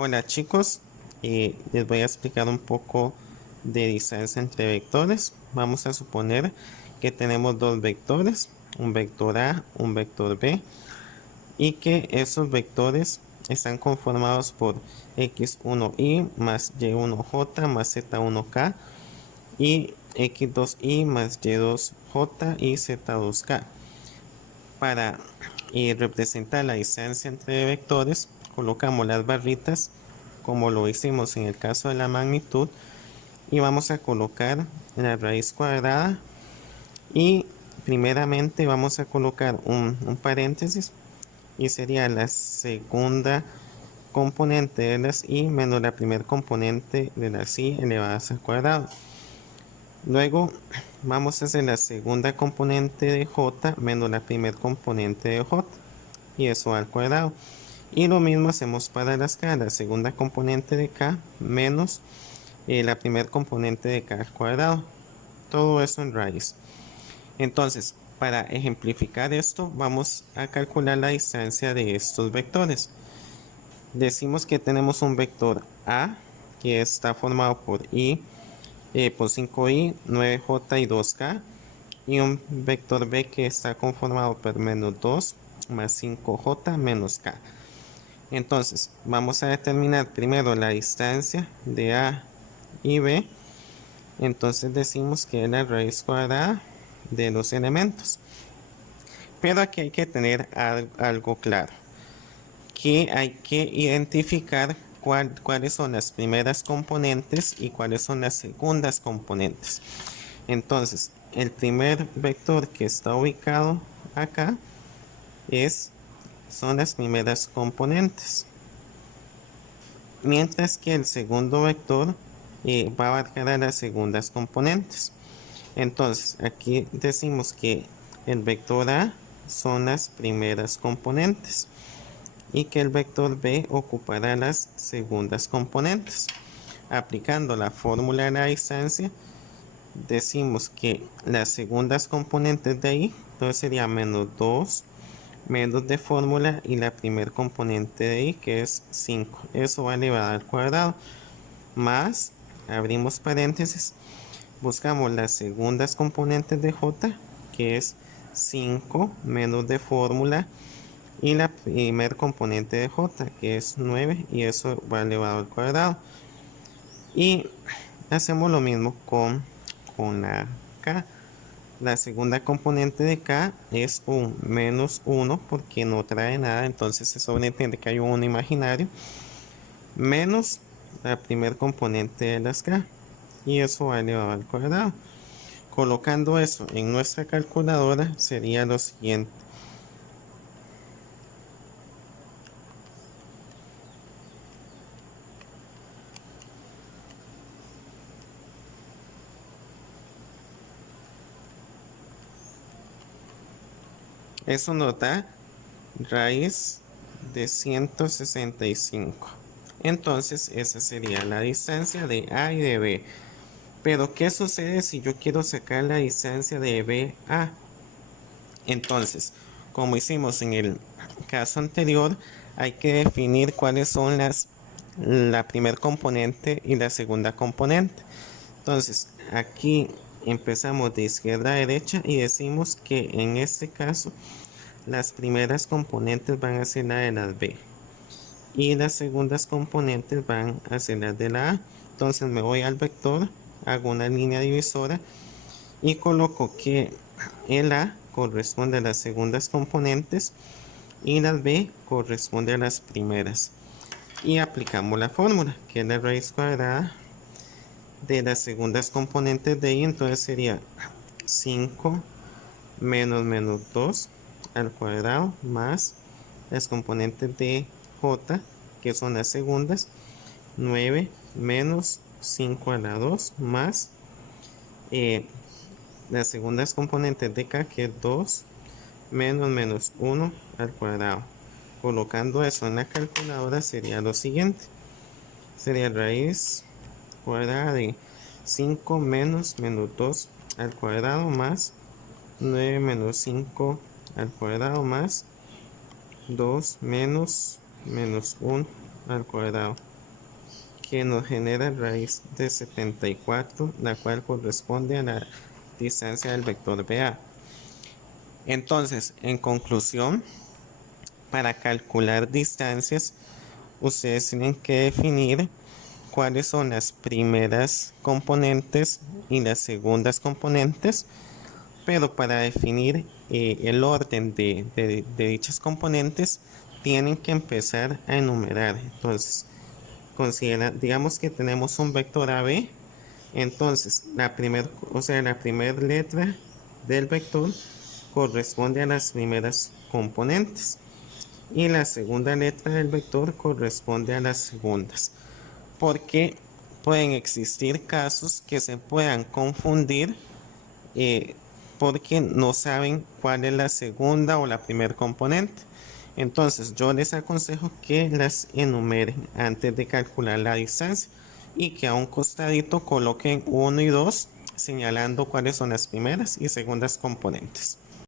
Hola chicos, les voy a explicar un poco de distancia entre vectores. Vamos a suponer que tenemos dos vectores, un vector A, un vector B, y que esos vectores están conformados por x1y más y1j más z1k y x2y más y2j y z2k. Para representar la distancia entre vectores, colocamos las barritas como lo hicimos en el caso de la magnitud y vamos a colocar la raíz cuadrada y primeramente vamos a colocar un paréntesis y sería la segunda componente de las y menos la primera componente de las y elevadas al cuadrado. Luego vamos a hacer la segunda componente de j menos la primera componente de j y eso al cuadrado. Y lo mismo hacemos para las k, la segunda componente de k menos la primera componente de k al cuadrado. Todo eso en raíz. Entonces, para ejemplificar esto, vamos a calcular la distancia de estos vectores. Decimos que tenemos un vector A que está formado por i por 5i, 9j y 2k, y un vector b que está conformado por menos 2 más 5j menos k. Entonces vamos a determinar primero la distancia de a y b. Entonces decimos que es la raíz cuadrada de los elementos, pero aquí hay que tener algo claro, que hay que identificar cuáles son las primeras componentes y cuáles son las segundas componentes. Entonces, el primer vector que está ubicado acá son las primeras componentes, mientras que el segundo vector va a abarcar a las segundas componentes. Entonces, aquí decimos que el vector A son las primeras componentes y que el vector B ocupará las segundas componentes. Aplicando la fórmula de la distancia, decimos que las segundas componentes de ahí, entonces sería menos 2 menos de fórmula y la primera componente de ahí que es 5, eso va elevado al cuadrado, más, abrimos paréntesis, buscamos las segundas componentes de j que es 5 menos de fórmula y la primer componente de j que es 9 y eso va elevado al cuadrado. Y hacemos lo mismo con la k. La segunda componente de k es un menos 1 porque no trae nada, entonces se sobreentiende que hay un 1 imaginario, menos la primera componente de las k y eso va elevado al cuadrado. Colocando eso en nuestra calculadora sería lo siguiente. Eso nos da raíz de 165. Entonces esa sería la distancia de A y de B. Pero ¿qué sucede si yo quiero sacar la distancia de B a? Entonces, como hicimos en el caso anterior, hay que definir cuáles son la primera componente y la segunda componente. Entonces, aquí empezamos de izquierda a derecha y decimos que en este caso las primeras componentes van a ser la de las B y las segundas componentes van a ser las de la A. Entonces me voy al vector, hago una línea divisora y coloco que el A corresponde a las segundas componentes y las B corresponde a las primeras. Y aplicamos la fórmula, que es la raíz cuadrada de las segundas componentes de I. Entonces sería 5 menos 2 al cuadrado más las componentes de J, que son las segundas, 9 menos 5 a la 2 más las segundas componentes de K, que es 2 menos 1 al cuadrado. Colocando eso en la calculadora sería lo siguiente. Sería raíz cuadrada de 5 menos 2 al cuadrado más 9 menos 5 al cuadrado más 2 menos 1 al cuadrado. que nos genera raíz de 74, la cual corresponde a la distancia del vector BA. Entonces, en conclusión, para calcular distancias, ustedes tienen que definir cuáles son las primeras componentes y las segundas componentes, pero para definir el orden de dichas componentes, tienen que empezar a enumerar. Entonces, digamos que tenemos un vector AB, entonces la primera letra del vector corresponde a las primeras componentes y la segunda letra del vector corresponde a las segundas, porque pueden existir casos que se puedan confundir porque no saben cuál es la segunda o la primera componente. Entonces yo les aconsejo que las enumeren antes de calcular la distancia y que a un costadito coloquen 1 y 2 señalando cuáles son las primeras y segundas componentes.